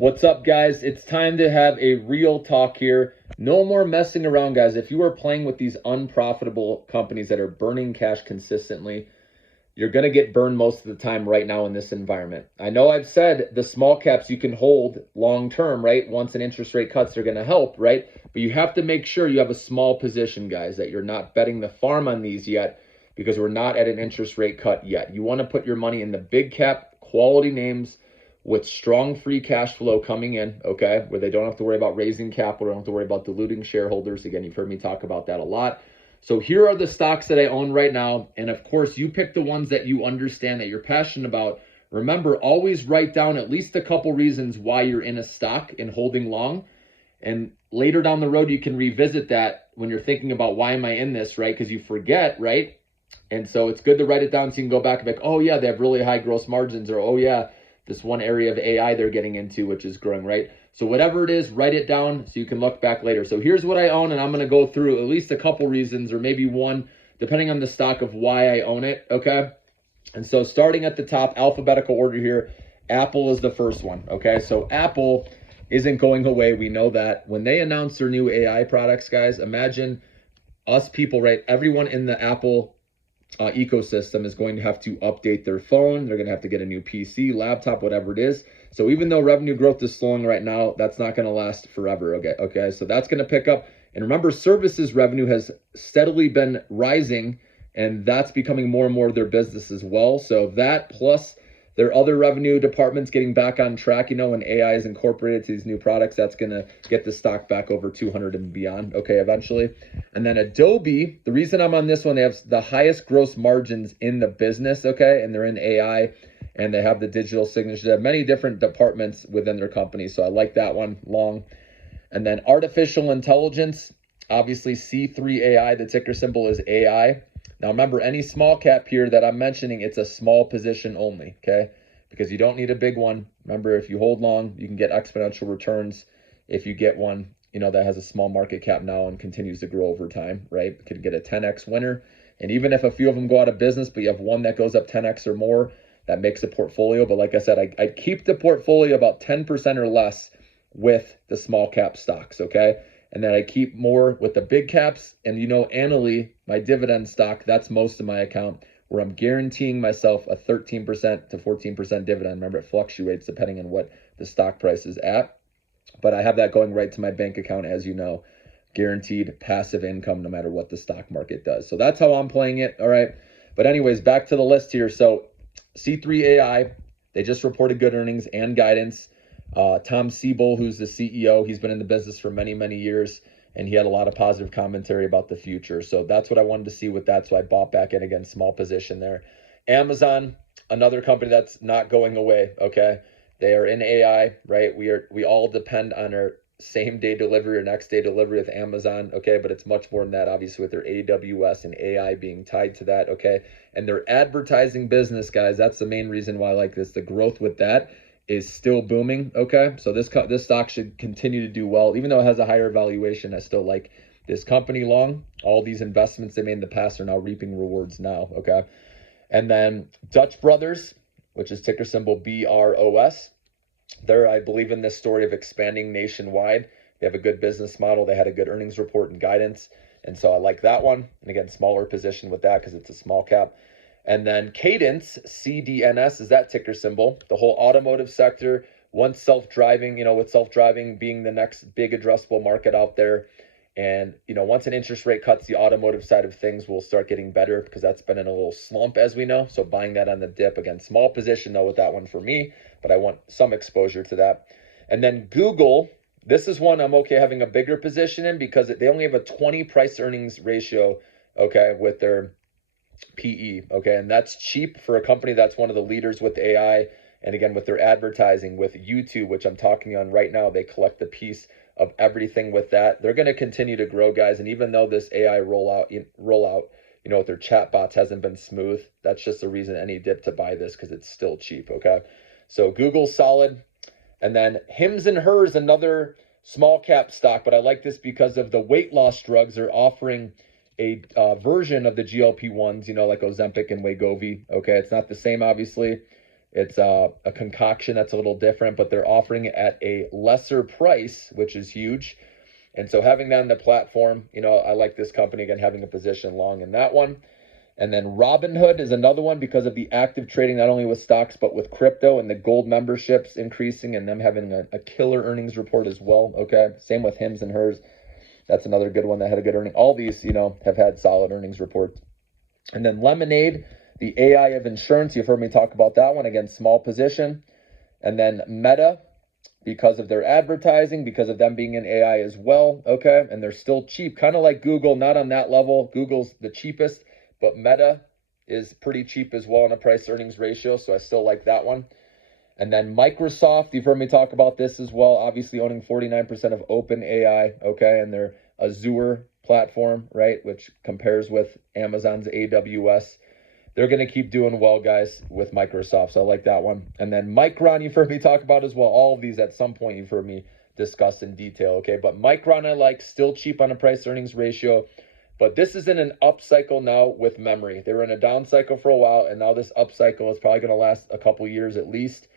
What's up, guys? It's time to have a real talk here. No more messing around, guys. If you are playing with these unprofitable companies that are burning cash consistently, you're going to get burned most of the time right now in this environment. I know I've said the small caps you can hold long term, right? Once an interest rate cuts, they're going to help, right? But you have to make sure you have a small position, guys, that you're not betting the farm on these yet because we're not at an interest rate cut yet. You want to put your money in the big cap quality names with strong free cash flow coming in, okay, where they don't have to worry about raising capital, don't have to worry about diluting shareholders. Again, you've heard me talk about that a lot. So here are the stocks that I own right now. And of course, you pick the ones that you understand, that you're passionate about. Remember, always write down at least a couple reasons why you're in a stock and holding long. And later down the road, you can revisit that when you're thinking about why am I in this, right? Because you forget, right? And so it's good to write it down so you can go back and be like, oh yeah, they have really high gross margins, or oh yeah, this one area of AI they're getting into, which is growing, right? So whatever it is, write it down so you can look back later. So here's what I own, and I'm going to go through at least a couple reasons, or maybe one, depending on the stock, of why I own it, okay? And so starting at the top, alphabetical order here, Apple is the first one, okay? So Apple isn't going away. We know that. When they announce their new AI products, guys, imagine us people, right? Everyone in the Apple ecosystem is going to have to update their phone. They're going to have to get a new PC, laptop, whatever it is. So even though revenue growth is slowing right now, that's not going to last forever. Okay. So that's going to pick up. And remember, services revenue has steadily been rising, and that's becoming more and more of their business as well. So that plus their other revenue departments getting back on track, when AI is incorporated to these new products, that's going to get the stock back over 200 and beyond, okay, eventually. And then Adobe, the reason I'm on this one, they have the highest gross margins in the business, okay, and they're in AI, and they have the digital signature. They have many different departments within their company, so I like that one long. And then artificial intelligence, obviously C3 AI, the ticker symbol is AI. Now remember, any small cap here that I'm mentioning, it's a small position only, okay? Because you don't need a big one. Remember, if you hold long, you can get exponential returns. If you get one, that has a small market cap now and continues to grow over time, right? You could get a 10x winner. And even if a few of them go out of business, but you have one that goes up 10x or more, that makes a portfolio. But like I said, I keep the portfolio about 10% or less with the small cap stocks, okay? And then I keep more with the big caps. And annually, my dividend stock, that's most of my account, where I'm guaranteeing myself a 13% to 14% dividend. Remember, it fluctuates depending on what the stock price is at. But I have that going right to my bank account, as you know, guaranteed passive income no matter what the stock market does. So that's how I'm playing it, all right? But anyways, back to the list here. So C3 AI, they just reported good earnings and guidance. Tom Siebel, who's the CEO, he's been in the business for many, many years, and he had a lot of positive commentary about the future. So that's what I wanted to see with that. So I bought back in again, small position there. Amazon, another company that's not going away. Okay. They are in AI, right? We all depend on our same day delivery or next day delivery with Amazon. Okay. But it's much more than that, obviously, with their AWS and AI being tied to that. Okay. And their advertising business, guys, that's the main reason why I like this. The growth with that is still booming, okay? So this stock should continue to do well. Even though it has a higher valuation, I still like this company long. All these investments they made in the past are now reaping rewards now, okay? And then Dutch Brothers, which is ticker symbol BROS. They're, I believe, in this story of expanding nationwide. They have a good business model. They had a good earnings report and guidance. And so I like that one. And again, smaller position with that because it's a small cap. And then Cadence, CDNS, is that ticker symbol. The whole automotive sector, once self-driving, with self-driving being the next big addressable market out there. And, once an interest rate cuts, the automotive side of things will start getting better because that's been in a little slump, as we know. So buying that on the dip, again, small position though with that one for me, but I want some exposure to that. And then Google, this is one I'm okay having a bigger position in because they only have a 20 price earnings ratio, okay, with their PE, okay, and that's cheap for a company that's one of the leaders with AI, and again with their advertising with YouTube, which I'm talking on right now. They collect the piece of everything with that. They're going to continue to grow, guys, and even though this AI rollout, with their chat bots hasn't been smooth, that's just the reason any dip to buy this because it's still cheap, okay? So Google's solid, and then Hims and Hers, another small cap stock, but I like this because of the weight loss drugs they're offering. A version of the GLP-1s, like Ozempic and Wegovy. Okay, it's not the same, obviously. It's a concoction that's a little different, but they're offering it at a lesser price, which is huge. And so having that on the platform, I like this company, again, having a position long in that one. And then Robinhood is another one because of the active trading, not only with stocks, but with crypto and the gold memberships increasing and them having a killer earnings report as well. Okay. Same with Hims and Hers. That's another good one that had a good earning. All these, have had solid earnings reports. And then Lemonade, the AI of insurance. You've heard me talk about that one. Again, small position. And then Meta, because of their advertising, because of them being in AI as well. Okay. And they're still cheap, kind of like Google, not on that level. Google's the cheapest, but Meta is pretty cheap as well on a price earnings ratio. So I still like that one. And then Microsoft, you've heard me talk about this as well, obviously owning 49% of OpenAI, okay, and their Azure platform, right, which compares with Amazon's AWS. They're going to keep doing well, guys, with Microsoft, so I like that one. And then Micron, you've heard me talk about as well. All of these at some point you've heard me discuss in detail, okay? But Micron I like, still cheap on a price earnings ratio. But this is in an up cycle now with memory. They were in a down cycle for a while, and now this up cycle is probably going to last a couple years at least.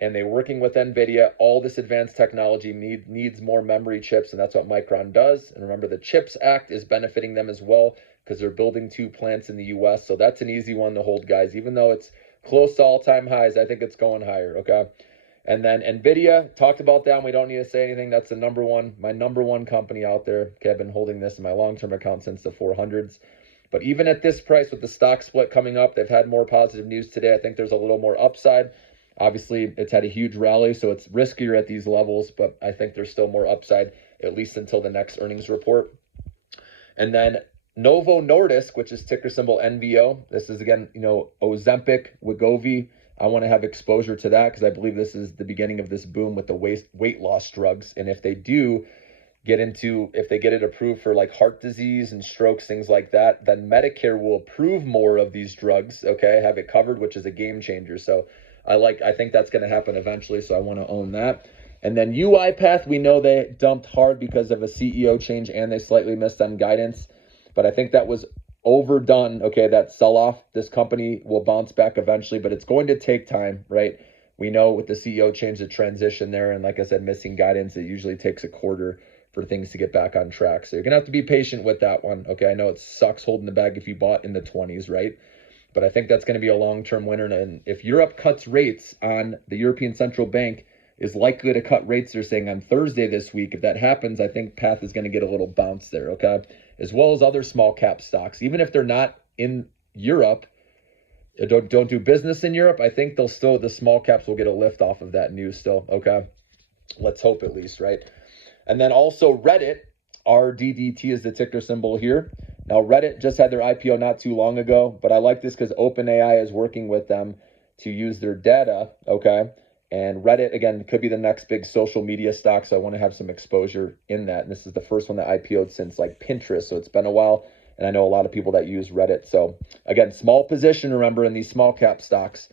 And they're working with NVIDIA. All this advanced technology needs more memory chips, and that's what Micron does. And remember, the CHIPS Act is benefiting them as well because they're building 2 plants in the U.S. So that's an easy one to hold, guys. Even though it's close to all-time highs, I think it's going higher, okay? And then NVIDIA, talked about that, and we don't need to say anything. That's the my number one company out there. Okay, I've been holding this in my long-term account since the 400s. But even at this price with the stock split coming up, they've had more positive news today. I think there's a little more upside. Obviously, it's had a huge rally, so it's riskier at these levels, but I think there's still more upside, at least until the next earnings report. And then Novo Nordisk, which is ticker symbol NVO. This is, again, Ozempic, Wegovy. I want to have exposure to that because I believe this is the beginning of this boom with the weight loss drugs. And if they do if they get it approved for like heart disease and strokes, things like that, then Medicare will approve more of these drugs, okay, have it covered, which is a game changer. So I think that's going to happen eventually, so I want to own that. And then UiPath, we know they dumped hard because of a CEO change and they slightly missed on guidance. But I think that was overdone, okay, that sell-off. This company will bounce back eventually, but it's going to take time, right? We know with the CEO change, the transition there, and like I said, missing guidance, it usually takes a quarter for things to get back on track. So you're going to have to be patient with that one, okay? I know it sucks holding the bag if you bought in the 20s, right? But I think that's going to be a long-term winner. And if Europe cuts rates on, the European Central Bank is likely to cut rates, they're saying, on Thursday this week. If that happens, I think Path is going to get a little bounce there, okay? As well as other small cap stocks. Even if they're not in Europe, don't do business in Europe, I think the small caps will get a lift off of that news still, okay? Let's hope at least, right? And then also Reddit, RDDT is the ticker symbol here. Now, Reddit just had their IPO not too long ago, but I like this because OpenAI is working with them to use their data, okay? And Reddit, again, could be the next big social media stock, so I want to have some exposure in that. And this is the first one that IPO'd since like Pinterest, so it's been a while, and I know a lot of people that use Reddit. So again, small position, remember, in these small cap stocks.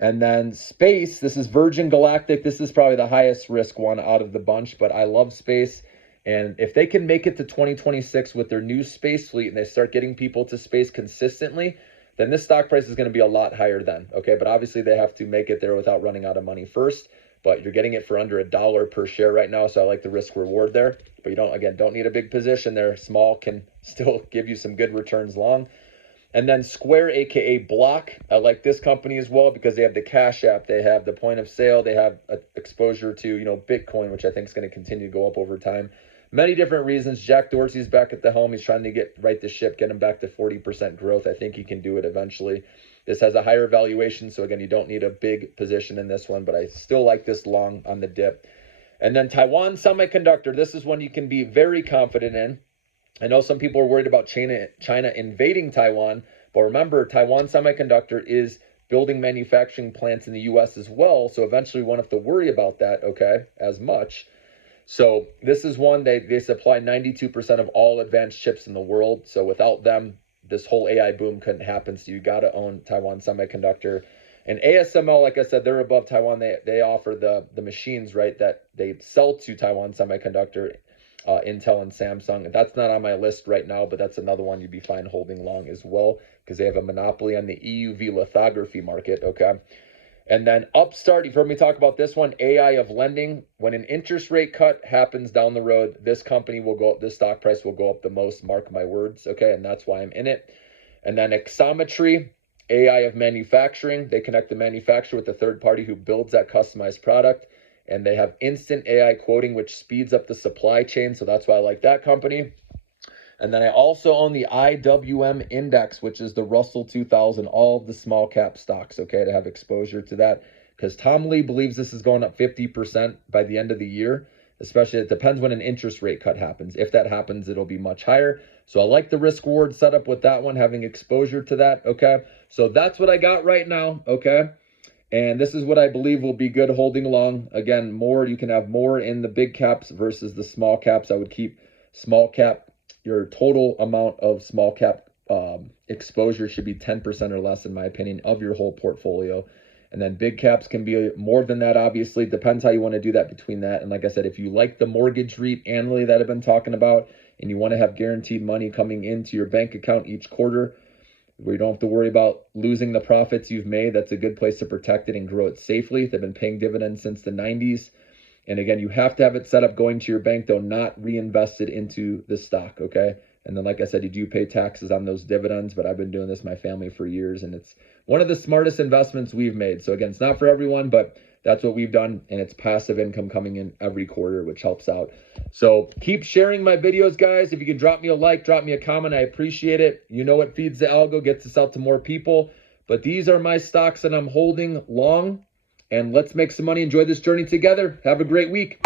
And then space, this is Virgin Galactic. This is probably the highest risk one out of the bunch, but I love space. And if they can make it to 2026 with their new space fleet and they start getting people to space consistently, then this stock price is going to be a lot higher then, okay? But obviously they have to make it there without running out of money first, but you're getting it for under $1 per share right now, so I like the risk reward there. But you don't need a big position there. Small can still give you some good returns long. And then Square, aka Block, I like this company as well because they have the Cash App, they have the point of sale, they have exposure to Bitcoin, which I think is going to continue to go up over time. Many different reasons. Jack Dorsey's back at the helm. He's trying to get the ship, get him back to 40% growth. I think he can do it eventually. This has a higher valuation, so again, you don't need a big position in this one, but I still like this long on the dip. And then Taiwan Semiconductor. This is one you can be very confident in. I know some people are worried about China invading Taiwan, but remember, Taiwan Semiconductor is building manufacturing plants in the U.S. as well, so eventually we won't have to worry about that, okay, as much. So this is one, they supply 92% of all advanced chips in the world, so without them, this whole AI boom couldn't happen, so you got to own Taiwan Semiconductor. And ASML, like I said, they're above Taiwan. They offer the machines, right, that they sell to Taiwan Semiconductor, Intel and Samsung. That's not on my list right now, but that's another one you'd be fine holding long as well because they have a monopoly on the EUV lithography market, okay? And then Upstart, you've heard me talk about this one, AI of lending. When an interest rate cut happens down the road, this company will go up, this stock price will go up the most, mark my words, okay? And that's why I'm in it. And then Exometry, AI of manufacturing. They connect the manufacturer with the third party who builds that customized product. And they have instant AI quoting, which speeds up the supply chain. So that's why I like that company. And then I also own the IWM index, which is the Russell 2000, all of the small cap stocks, okay, to have exposure to that. Because Tom Lee believes this is going up 50% by the end of the year, especially it depends when an interest rate cut happens. If that happens, it'll be much higher. So I like the risk reward setup with that one, having exposure to that, okay? So that's what I got right now, okay? And this is what I believe will be good holding long. Again, more, you can have more in the big caps versus the small caps. I would keep small cap, your total amount of small cap exposure should be 10% or less, in my opinion, of your whole portfolio. And then big caps can be more than that, obviously. Depends how you want to do that between that. And like I said, if you like the mortgage REIT annually that I've been talking about, and you want to have guaranteed money coming into your bank account each quarter, where you don't have to worry about losing the profits you've made, that's a good place to protect it and grow it safely. They've been paying dividends since the 90s. And again, you have to have it set up going to your bank, though, not reinvested into the stock, okay? And then, like I said, you do pay taxes on those dividends, but I've been doing this my family for years, and it's one of the smartest investments we've made. So again, it's not for everyone, but that's what we've done, and it's passive income coming in every quarter, which helps out. So keep sharing my videos, guys. If you can drop me a like, drop me a comment, I appreciate it. You know what feeds the algo, gets us out to more people. But these are my stocks that I'm holding long. And let's make some money. Enjoy this journey together. Have a great week.